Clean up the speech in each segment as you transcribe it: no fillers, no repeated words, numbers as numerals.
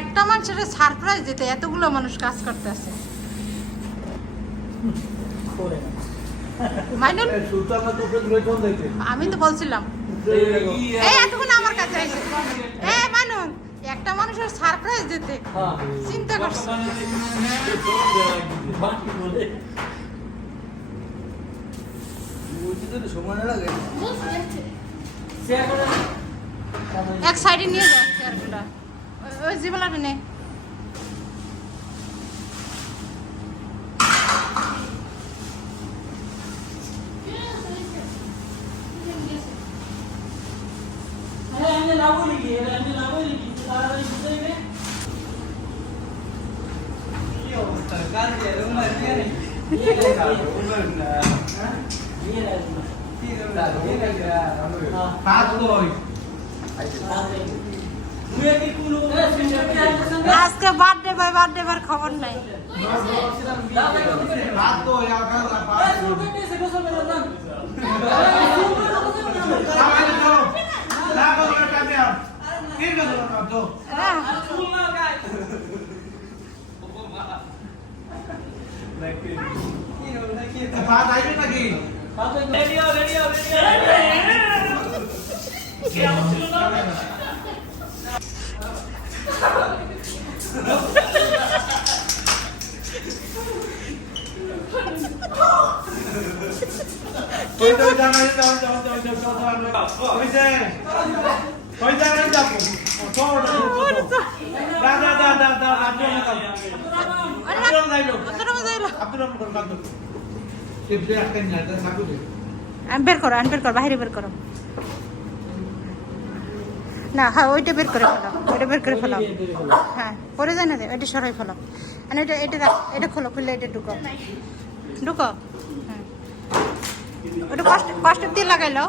একটা মানুষের সারপ্রাইজ দিতে এতগুলো মানুষ কাজ করতে আছে। মাইনুল আমি তো বলছিলাম এই এতক্ষণ আমার কাছে এসে এই মাইনুল একটা মানুষের সারপ্রাইজ দিতে চিন্তা করছে। এক সাইডে নিয়ে যাও চেয়ারগুলো, ওই জিবলাটা নে। আজকে বার্থডে বার খবর নাই। বের করো বাইরে বের করো না। হ্যাঁ ওইটা বের করে ফেলাও, ওইটা বের করে ফেলাও। হ্যাঁ পরে যায় না, ওইটা সরাই ফেলাও। এটা খোলো, খুললে এটা ঢুকো। হ্যাঁ ওটা কষ্ট দিয়ে লাগাইলো।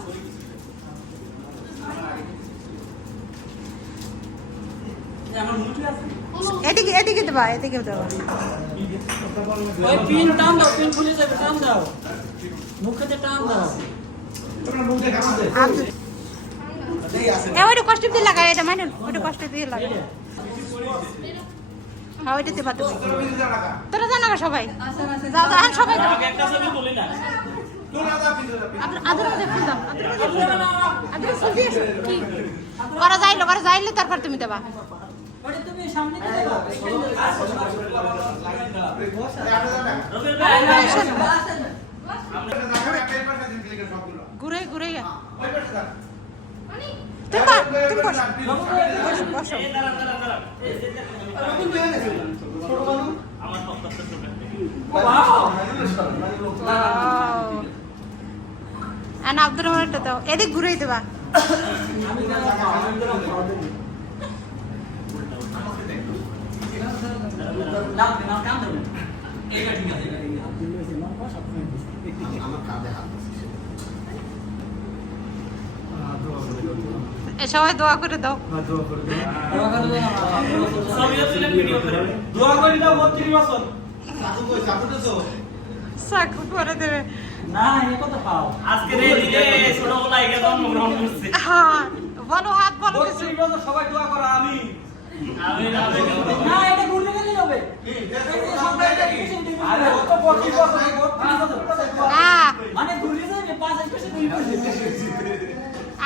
এদিকে দেবা, এদিকে দেবা। ওই পিন টান দাও, পিন খুলে যাবে, টান দাও, মুখে টান দাও। ওইটা কষ্ট দিয়ে লাগাই, এটা মাইনুল ওইটা কষ্ট দিয়ে লাগাই। হ্যাঁ ওইটা দেবা তুমি। তোরা জানা সবাই যাও যাও সবাই যাও। করা যাইলে তারপর তুমি দেবা। ঘুরে আব্দুর রহমানটা দাও, এদিক ঘুরেই দেবা। সবাই দোয়া করে দাও। করে দেবে বলো, হাত বলো, সবাই দোয়া করো। আমি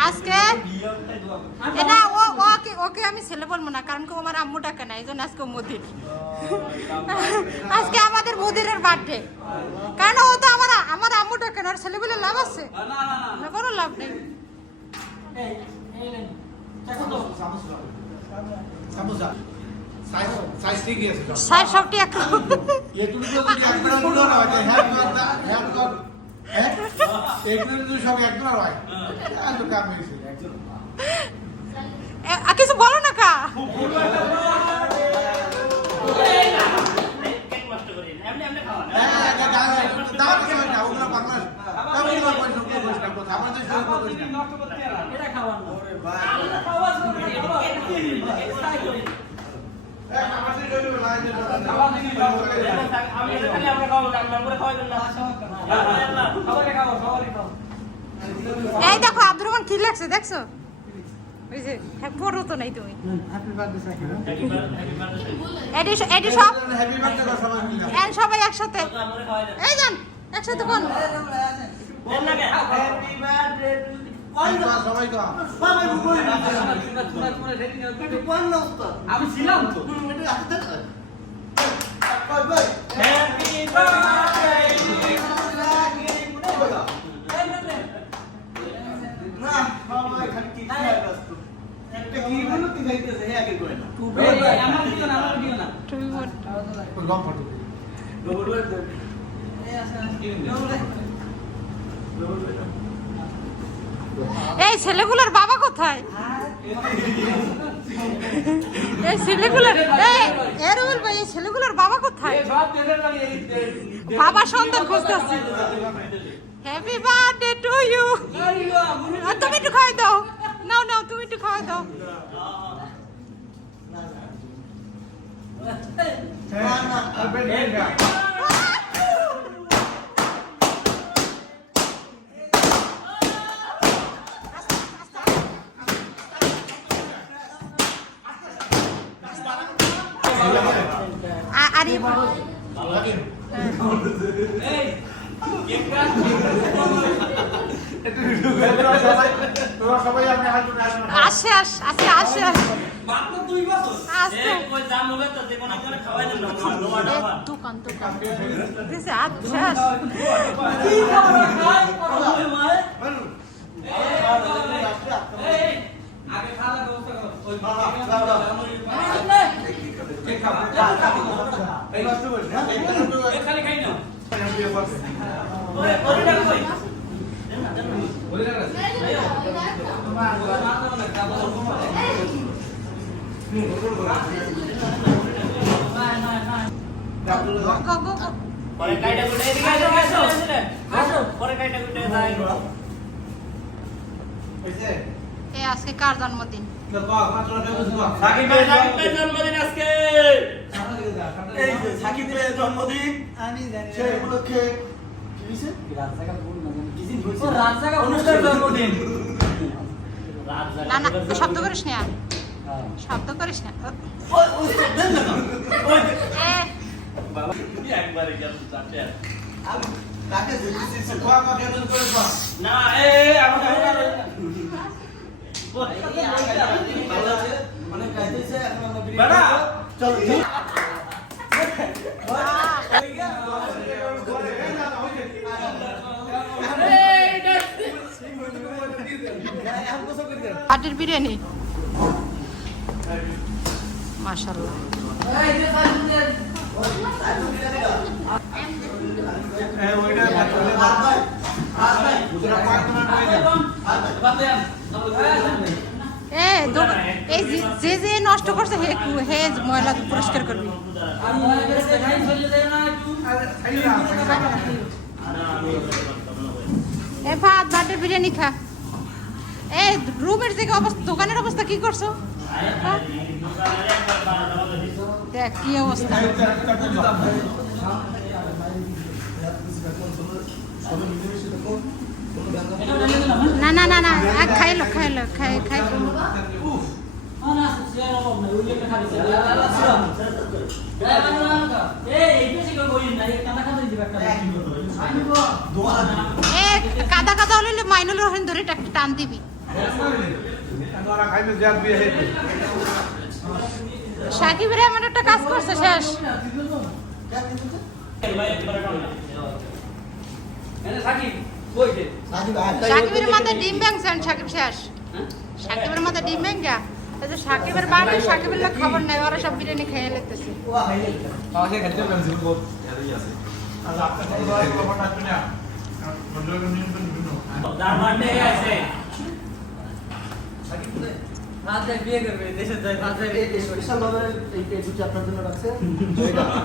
আজকে এটা ওকে আমি ছেলে বলবো না, কারণ কি আমার আম্মু ডাকে না, এই জন্য আজকে মুদির। আজকে আমাদের মুদিরের বার্থডে, কারণ ও তো আমার আম্মু ডাকে না, ছেলে বলে লাভ আছে না, কোনো লাভ নেই। সাইজ সবটি একরকম। কিছু বলো না কা। এই দেখো আব্দুর রহমান কি লাগছে দেখছো? ওই যে হ্যাঁ পড়ো তো নাই তুমি হ্যাপি বার্থডে সাকিব এডি সব হ্যাপি বার্থডে কর সবাই মিলে এন্ড সবাই একসাথে এই যান একসাথে কোন বল লাগে হ্যাপি বার্থডে সবাই তো আমি ছিলাম তো হ্যাপি তুমি বল গম ফটো এই ছেলেগুলোর বাবা কোথায় এই ছেলেগুলোর এর বল ভাই এই ছেলেগুলোর বাবা কোথায় বাবা সন্তান খুঁজতেছে হ্যাপি বার্থডে টু ইউ তুমি একটু খাওয়াই দাও নাও নাও তুমি একটু খাওয়াই দাও আরে সবাই আপনি হাত ধরে আসুন আসে আসে আসে মাত্র 2 বছর আসতে কই জাম হবে তো জীবনে করে খাওয়াই দিল না দোকান দোকান দিছে আচ্ছা কি খাবার খাই ওই মারে আগে খাওয়ার ব্যবস্থা করো ওই ঠিক খাবো এই নষ্ট করিস না এই খালি খাই না ওরে ওরে ডাক কই ওরে ডাক পরে কাইটা গুটে এদিকে আসো আসো পরে কাইটা গুটে যাই হইছে এ আজকে কার জন্মদিন সাকিবের জন্মদিন আজকে এই যে সাকিবের জন্মদিন আমি জানি সেই উপলক্ষে কি হইছে রাজজাগা বল না কি দিন হইছে ও রাজজাগা অনুষ্ঠানের জন্মদিন না না শব্দ করিস না শব্দ করিস না ওই ওই দেন না ওই এ বাবা একবারে গেল চাচা আমি কাকে দিছি কোয়া মা কেন করে পা না এ আমাকে মানে কাইতেছে এখন আমরা বেটা চলো পাটির বিরিয়ানি মাশাআল্লাহ এ এই যে যে নষ্ট করছে হে হে ময়লা পরিষ্কার করবি এ ভাত বাটের বিরিয়ানি খা এই রুমের থেকে অবস্থা দোকানের অবস্থা কি করছো হ্যাঁ? দেখ কি অবস্থা না না না না খাইলো খাইলো খাই খাই এ কাদা কাদা হলে মাইনুল রহমান ধরে একটা টান দিবি সাকিবের এমন একটা কাজ করছে শেষ সাকিবের মাথায় ডিম ব্যাংছেন সাকিব শেষ সাকিবের মাথায় ডিম ব্যাংকা সাকিবের বাড়ি সাকিবের লোক খবর নাই ওরা সব বিরিয়ানি খেয়ে লেতেছে বিয়ে করবে দেশে যায় স্পেশাল ভাবে এই পেজটি আপনার জন্য রাখছে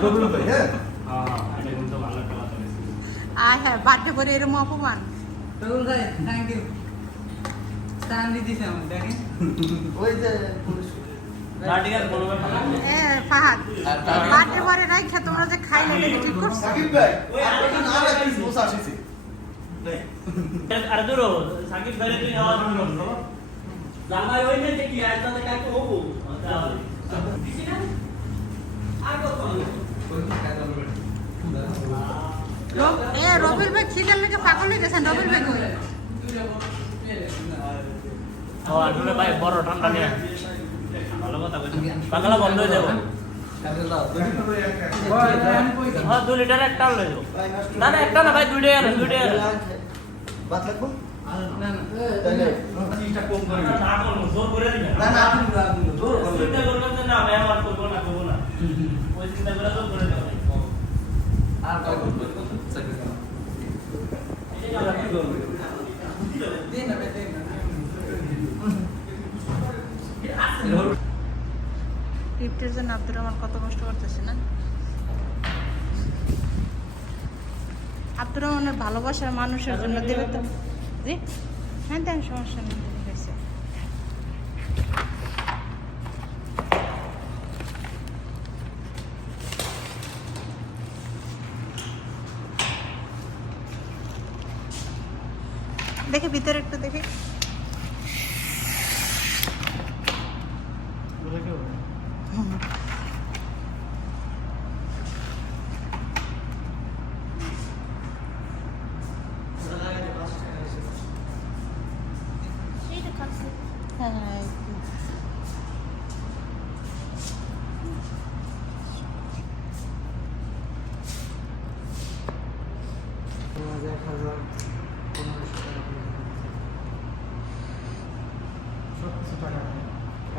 রবিউল ভাই হ্যাঁ আর হ্যাঁ বার্থডে করে এরকম অপমান রবিউল ভাই থ্যাংক ইউ স্টান দিতেছে আমার দেখেন ওই যে পুলিশ রাডিগার কোনো ব্যাপার না এ ফাহাদ বার্থডে করে রাইখা তোমরা যে খাইলে এটা ঠিক করছো সাকিব ভাই আপনার জন্য আর একটা বস আসছে আরে দূর সাকিব ভাই তুই আওয়াজ করো জামাই হইলে দেখি আর তাতে কাকে হবো দিছি না আর কত রবির ভাই খিদের লেগে পাগল হয়ে গেছেন রবির ভাই কই ও আসলে ভাই বড় ঠান্ডা নিয়ে ভালো কথা কইছেন পাগলা বন্ধ হয়ে যাবে হ্যাঁ 2 লিটার একটা লয়ে যাও না না একটা না ভাই দুইটাই আনেন ভাত লাগবো না না তাইলে চিন্তা কম করে না করব জোর করে দিবেন না না আপনি জোর করবেন চিন্তা করবেন না আমি আর করব না ওই চিন্তা করে জোর করে দাও আর কত করব গিফটের জন্য আব্দুর রহমান কত কষ্ট করতেছে না আব্দুর রহমানের ভালোবাসার মানুষের জন্য দেবে তো জি হ্যাঁ দেন সমস্যা নেই হয়েছে দেখে ভিতরে একটু দেখে হ্যাঁ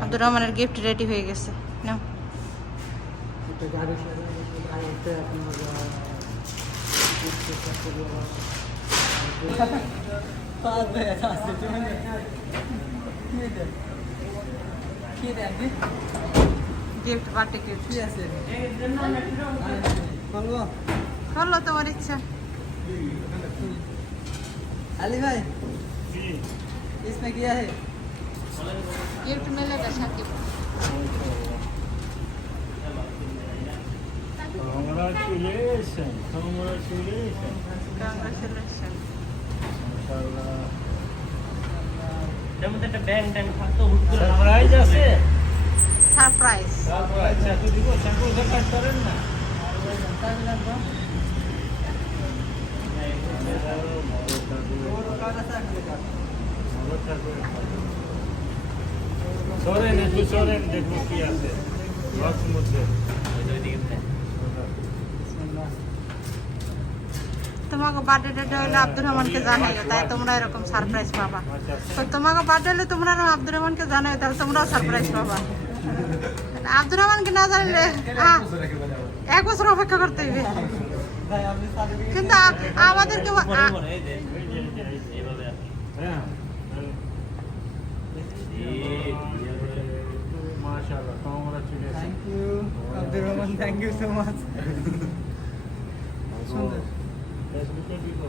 আব্দুর রহমানের গিফট রেডি হয়ে গেছে নাও গিফট বার্থডে গিফট করলো তোমার ইচ্ছা अली भाई इसमें क्या है गिफ्ट मिलेगा शाकिब Congratulations. যেমন একটা ব্যাংক ট্যাঙ্ক থাকতো হুট করে সারপ্রাইজ আছে সারপ্রাইজ আচ্ছা তো দিব স্যাম্পল কাজ করেন না সরেন একটু সরেন দেখবো কি আছে বক্সের মধ্যে তোমাকে বার্থডে হলে আব্দুর রহমানকে জানাইও তাই তোমরা এরকম সারপ্রাইজ পাবা তো তোমাকে বার্থডে হলে তোমরা আব্দুর রহমানকে জানাই তাহলে তোমরাও সারপ্রাইজ পাবা আব্দুর রহমানকে না জানলে 1 বছর অপেক্ষা করতে হবে কিন্তু আমাদেরকে হ্যাঁ মাশাআল্লাহ congratulation thank you Abdul Rahman thank you so much ফেসবুকে দিব